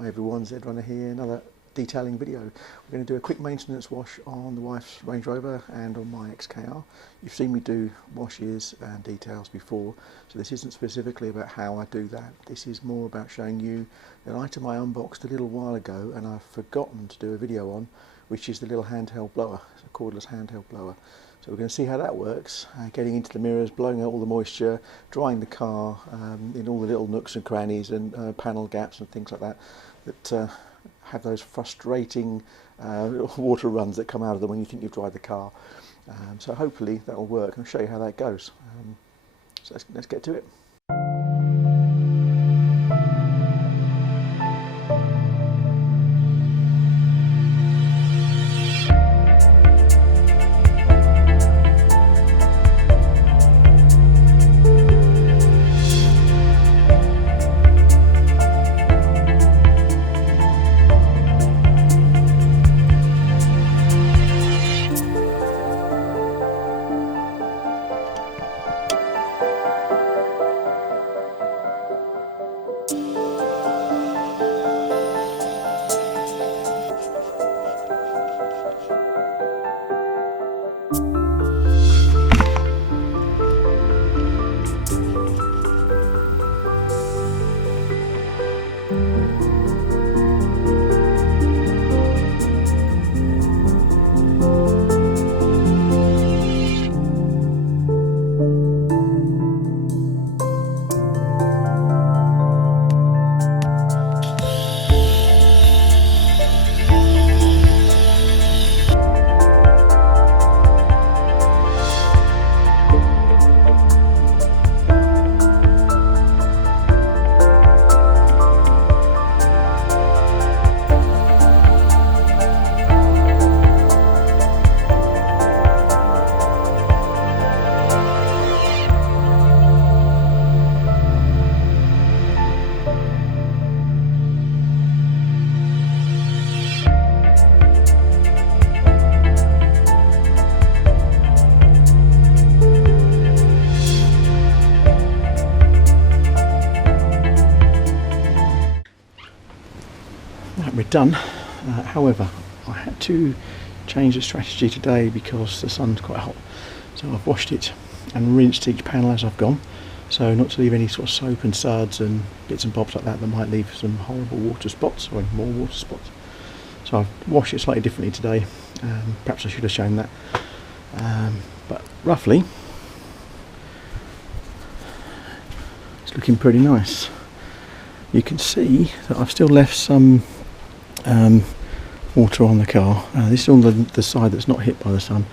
Hi everyone, Zed Runner here, another detailing video. We're going to do a quick maintenance wash on the Wife's Range Rover and on my XKR. You've seen me do washes and details before, so this isn't specifically about how I do that. This is more about showing you an item I unboxed a little while ago and I've forgotten to do a video on, which is the little handheld blower, it's a cordless handheld blower. So we're going to see how that works, getting into the mirrors, blowing out all the moisture, drying the car in all the little nooks and crannies and panel gaps and things like that, that have those frustrating water runs that come out of them when you think you've dried the car. So hopefully that will work. I'll show you how that goes. So let's get to it. We're done. However, I had to change the strategy today because the sun's quite hot. So I've washed it and rinsed each panel as I've gone, so not to leave any sort of soap and suds and bits and bobs like that might leave some horrible water spots or more water spots. So I've washed it slightly differently today. Perhaps I should have shown that, but roughly it's looking pretty nice. You can see that I've still left some water on the car. This is on the side that's not hit by the sun,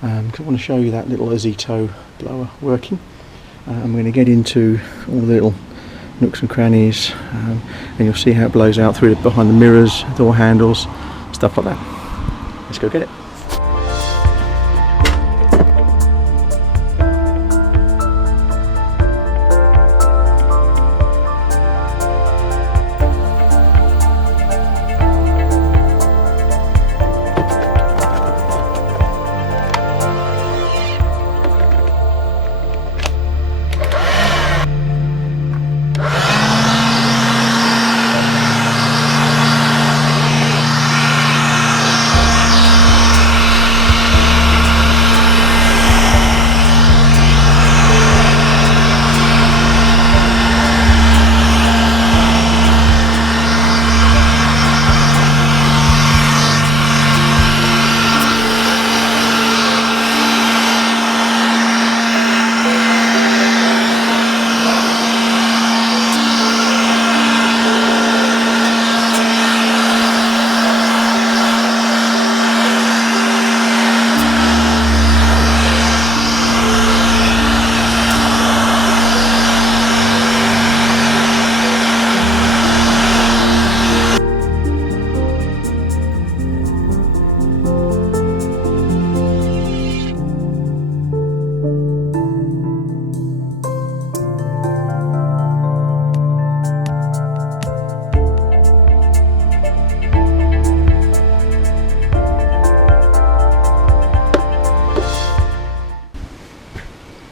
because I want to show you that little OZITO blower working. I'm going to get into all the little nooks and crannies, and you'll see how it blows out through behind the mirrors, door handles, stuff like that. Let's go get it.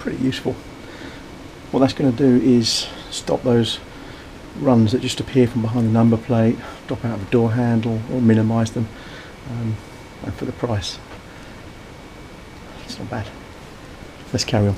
pretty useful. What that's going to do is stop those runs that just appear from behind the number plate, drop out of the door handle, or minimise them, and for the price, it's not bad. Let's carry on.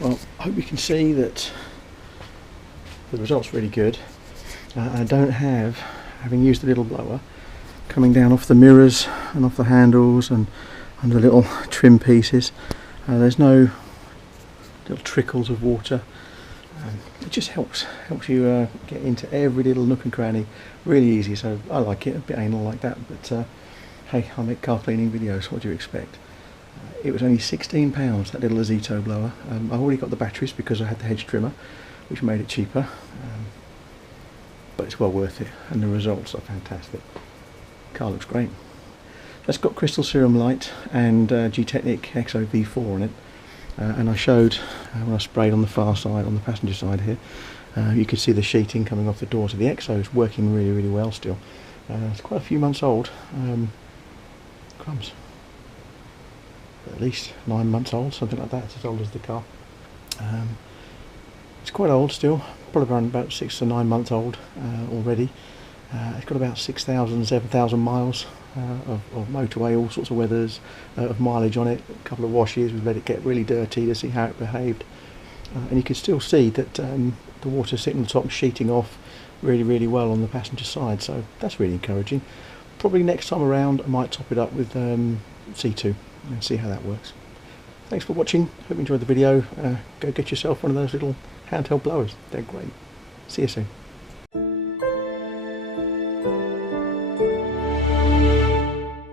Well, I hope you can see that the result's really good. I don't have, having used the little blower, coming down off the mirrors and off the handles and under the little trim pieces. There's no little trickles of water. It just helps you get into every little nook and cranny really easy. So I like it, a bit anal like that, but hey, I make car cleaning videos, what do you expect? It was only £16, that little OZITO blower. I already got the batteries because I had the hedge trimmer, which made it cheaper, but it's well worth it, and the results are fantastic. Car looks great. That's got crystal serum light and GTechniq XO V4 on it, and I showed when I sprayed on the far side, on the passenger side here, you could see the sheeting coming off the door, so the XO is working really well still. It's quite a few months old, crumbs. At least 9 months old, something like that. It's as old as the car. It's quite old still, probably around about 6 to 9 months old already. It's got about 6,000, 7,000 miles of motorway, all sorts of weathers, of mileage on it. A couple of washes, we've let it get really dirty to see how it behaved. And you can still see that the water sitting on the top, sheeting off really well on the passenger side, so that's really encouraging. Probably next time around I might top it up with C2 and see how that works. Thanks for watching, hope you enjoyed the video. Go get yourself one of those little handheld blowers, they're great. See you soon.